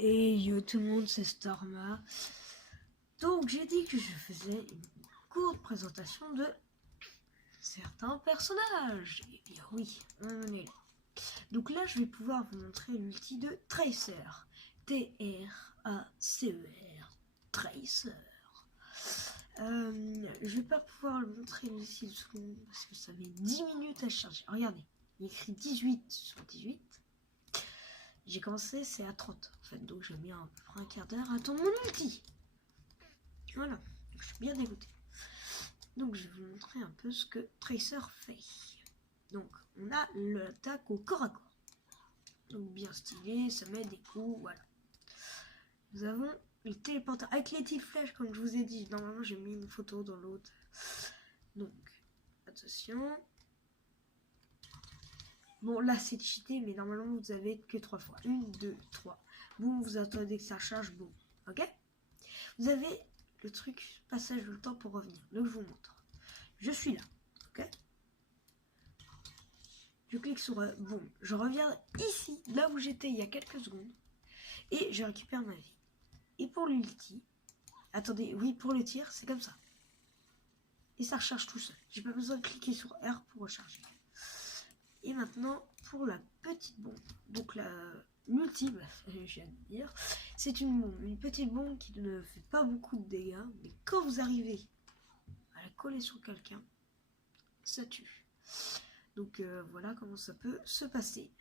Et yo tout le monde, c'est Storma. Donc j'ai dit que je faisais une courte présentation de certains personnages. Et bien oui, on est là. Donc là je vais pouvoir vous montrer l'outil de Tracer. T-R-A-C-E-R. Tracer. Je vais pas pouvoir le montrer l'outil de seconde parce que ça met 10 minutes à charger. Regardez, il écrit 18 sur 18. J'ai commencé, c'est à 30 en fait, donc j'ai mis à peu près un quart d'heure à attendre mon outil. Voilà, je suis bien dégoûté. Donc je vais vous montrer un peu ce que Tracer fait. Donc on a l'attaque au corps à corps. Donc bien stylé, ça met des coups, voilà. Nous avons le téléporteur avec les petites flèches comme je vous ai dit. Normalement j'ai mis une photo dans l'autre. Donc attention. Bon là c'est cheaté mais normalement vous avez que 3 fois. 1, 2, 3. Boum, vous attendez que ça charge, boum. Ok? Vous avez le truc passage de temps pour revenir. Donc je vous montre. Je suis là. Ok? Je clique sur boum. Je reviens ici, là où j'étais il y a quelques secondes. Et je récupère ma vie. Et pour l'ulti, attendez, oui pour le tir, c'est comme ça. Et ça recharge tout seul. J'ai pas besoin de cliquer sur R pour recharger. Et maintenant, pour la petite bombe. Donc l'ultime, je viens de dire, c'est une bombe. Une petite bombe qui ne fait pas beaucoup de dégâts. Mais quand vous arrivez à la coller sur quelqu'un, ça tue. Donc voilà comment ça peut se passer.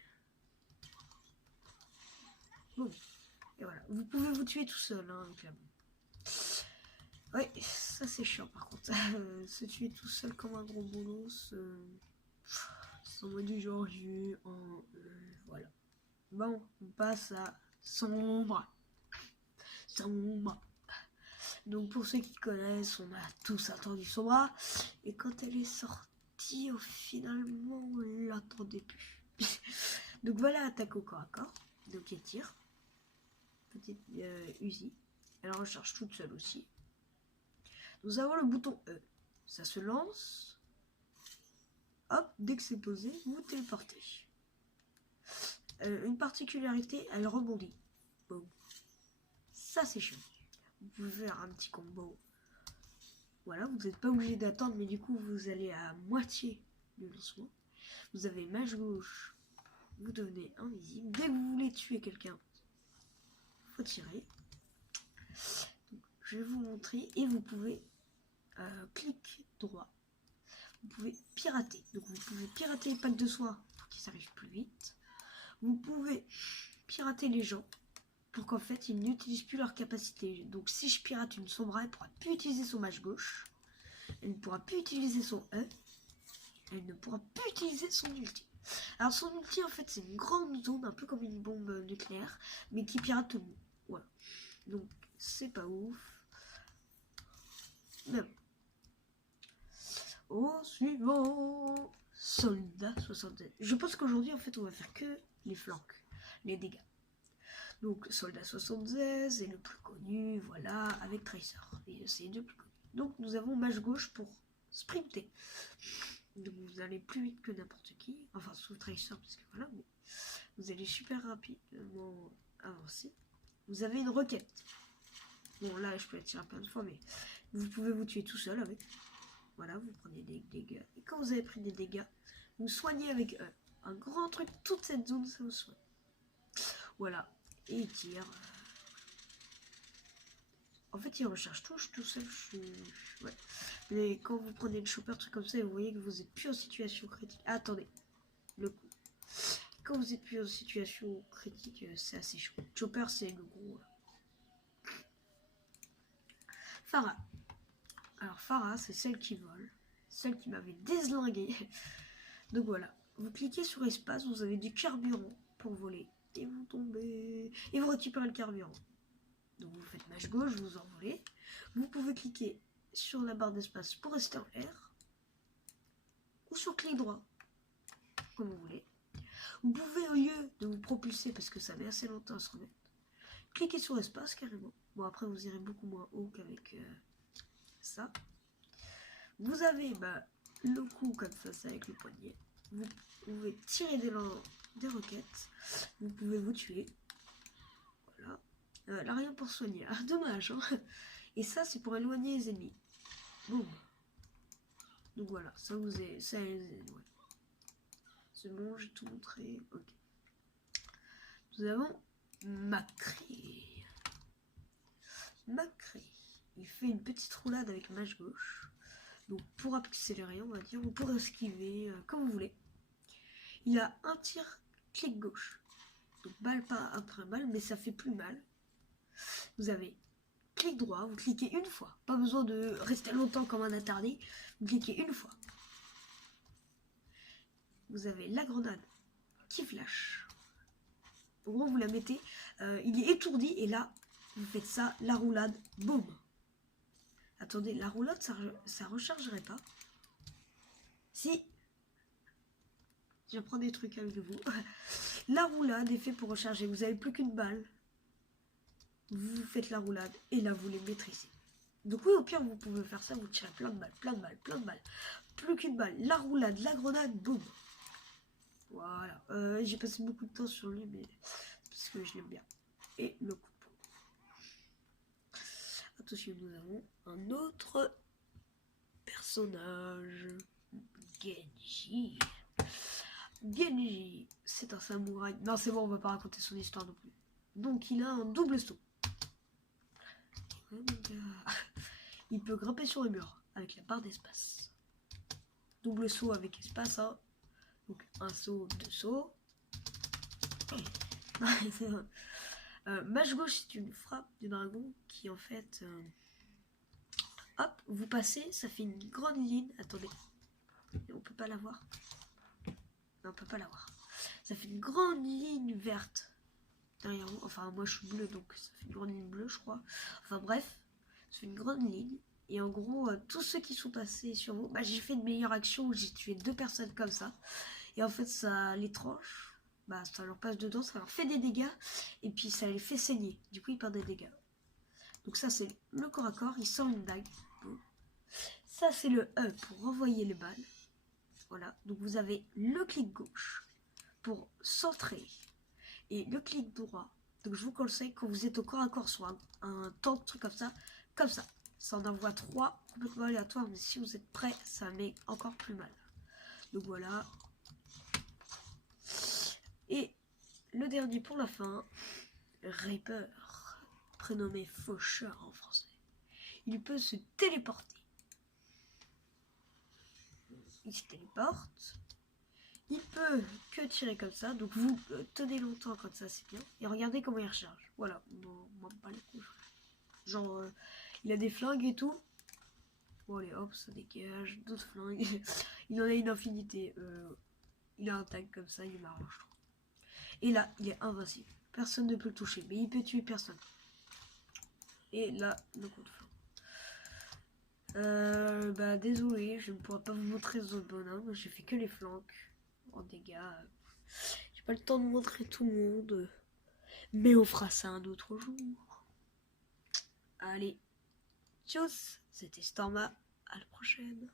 Bon. Et voilà. Vous pouvez vous tuer tout seul hein, avec la bombe. Ouais, ça c'est chiant par contre. Se tuer tout seul comme un gros bolos. En mode du genre voilà. Bon, on passe à sombre. Sombre. Donc pour ceux qui connaissent, on a tous attendu Sombra. Et quand elle est sortie, finalement, on l'attendait plus. Donc voilà, attaque au corps à corps. Donc elle tire. Petite Uzi. Elle recharge toute seule aussi. Nous avons le bouton E. Ça se lance. Hop, dès que c'est posé, vous téléportez. Une particularité, elle rebondit. Boum. Ça c'est chiant. Vous pouvez faire un petit combo. Voilà, vous n'êtes pas obligé d'attendre, mais du coup vous allez à moitié du lancement. Vous avez mage gauche, vous devenez invisible. Dès que vous voulez tuer quelqu'un, il faut tirer. Donc, je vais vous montrer et vous pouvez clic droit. Vous pouvez pirater. Donc vous pouvez pirater les packs de soins pour qu'ils s'arrivent plus vite. Vous pouvez pirater les gens pour qu'en fait ils n'utilisent plus leur capacité. Donc si je pirate une Sombra, elle ne pourra plus utiliser son mage gauche. Elle ne pourra plus utiliser son E. Elle ne pourra plus utiliser son ulti. Alors son ulti en fait c'est une grande zone, un peu comme une bombe nucléaire, mais qui pirate tout le monde. Voilà. Donc c'est pas ouf. Mais bon. Au suivant. Soldat 76. Je pense qu'aujourd'hui en fait on va faire que les flancs, les dégâts. Donc Soldat 76 est le plus connu, voilà, avec Tracer. Et c'est les deux plus connus. Donc nous avons mage gauche pour sprinter. Donc vous allez plus vite que n'importe qui. Enfin sous Tracer parce que voilà, mais vous allez super rapidement avancer. Vous avez une roquette. Bon là je peux la tirer plein de fois, mais vous pouvez vous tuer tout seul avec. Voilà, vous prenez des dégâts. Et quand vous avez pris des dégâts, vous soignez avec un grand truc, toute cette zone, ça vous soigne. Voilà. Et il tire. En fait, il recharge tout seul. Ouais. Mais quand vous prenez le chopper, truc comme ça, vous voyez que vous êtes plus en situation critique. Ah, attendez. Le coup. Quand vous êtes plus en situation critique, c'est assez chaud. Chopper, c'est le gros. Pharah. Alors, Pharah, c'est celle qui vole. Celle qui m'avait déslingué. Donc voilà. Vous cliquez sur espace, vous avez du carburant pour voler. Et vous tombez. Et vous récupérez le carburant. Donc vous faites mage gauche, vous envolez. Vous pouvez cliquer sur la barre d'espace pour rester en l'air. Ou sur clic droit. Comme vous voulez. Vous pouvez, au lieu de vous propulser, parce que ça met assez longtemps à se remettre, cliquez sur espace carrément. Bon après vous irez beaucoup moins haut qu'avec ça. Vous avez le coup comme ça, c'est avec le poignet. Vous pouvez tirer des roquettes. Vous pouvez vous tuer. Voilà. Là, rien pour soigner. Ah, dommage, hein. Et ça, c'est pour éloigner les ennemis. Boum. Donc voilà, ça vous est... Ça, ouais. C'est bon, j'ai tout montré. Ok. Nous avons Macré. Macré. Il fait une petite roulade avec mage gauche. Donc pour accélérer, on va dire, ou pour esquiver, comme vous voulez. Il a un tir clic gauche. Donc balle pas après balle, mais ça fait plus mal. Vous avez clic droit, vous cliquez une fois. Pas besoin de rester longtemps comme un attardé. Vous cliquez une fois. Vous avez la grenade qui flash. En gros, vous la mettez, il est étourdi et là, vous faites ça, la roulade, boum. Attendez, la roulade, ça rechargerait pas. Si. J'apprends des trucs avec vous. La roulade est faite pour recharger. Vous n'avez plus qu'une balle. Vous faites la roulade et là, vous les maîtrisez. Donc oui, au pire, vous pouvez faire ça, vous tirez plein de balles, plein de balles, plein de balles. Plus qu'une balle, la roulade, la grenade, boum. Voilà. J'ai passé beaucoup de temps sur lui, mais parce que je l'aime bien. Et le coup de poing. Attention, nous avons un autre personnage. Genji. Genji, c'est un samouraï. Non, c'est bon, on va pas raconter son histoire non plus. Donc, il a un double saut. Il peut grimper sur le mur avec la barre d'espace. Double saut avec espace, hein. Donc, un saut, deux sauts. Mage gauche, c'est une frappe du dragon qui, en fait... hop, vous passez, ça fait une grande ligne. Attendez, on peut pas la voir. Non, on peut pas la voir. Ça fait une grande ligne verte derrière vous. Enfin, moi je suis bleu, donc ça fait une grande ligne bleue, je crois. Enfin bref, ça fait une grande ligne. Et en gros, tous ceux qui sont passés sur vous, bah, j'ai fait une meilleure action où j'ai tué 2 personnes comme ça. Et en fait, ça les tranche. Bah, ça leur passe dedans, ça leur fait des dégâts. Et puis ça les fait saigner. Du coup, ils perdent des dégâts. Donc ça, c'est le corps à corps. Il sort une dague. Ça, c'est le E pour renvoyer les balles. Voilà. Donc vous avez le clic gauche pour centrer. Et le clic droit. Donc je vous conseille quand vous êtes au corps à corps sur un tank, truc comme ça. Ça en envoie 3 complètement aléatoires. Mais si vous êtes prêt, ça met encore plus mal. Donc voilà. Et le dernier pour la fin. Reaper. Prénommé Faucheur en français. Il peut se téléporter. Il se téléporte. Il peut que tirer comme ça. Donc vous tenez longtemps comme ça, c'est bien. Et regardez comment il recharge. Voilà. Bon, moi pas les coups. Genre, il a des flingues et tout. Bon allez hop, ça dégage. D'autres flingues. Il en a une infinité. Il a un tag comme ça, il m'arrange trop. Et là, il est invincible. Personne ne peut le toucher. Mais il peut tuer personne. Et là, le coup de feu. Bah désolé, je ne pourrai pas vous montrer ce bonhomme. J'ai fait que les flanques en dégâts. J'ai pas le temps de montrer tout le monde. Mais on fera ça un autre jour. Allez, tchuss, c'était Storma. À la prochaine.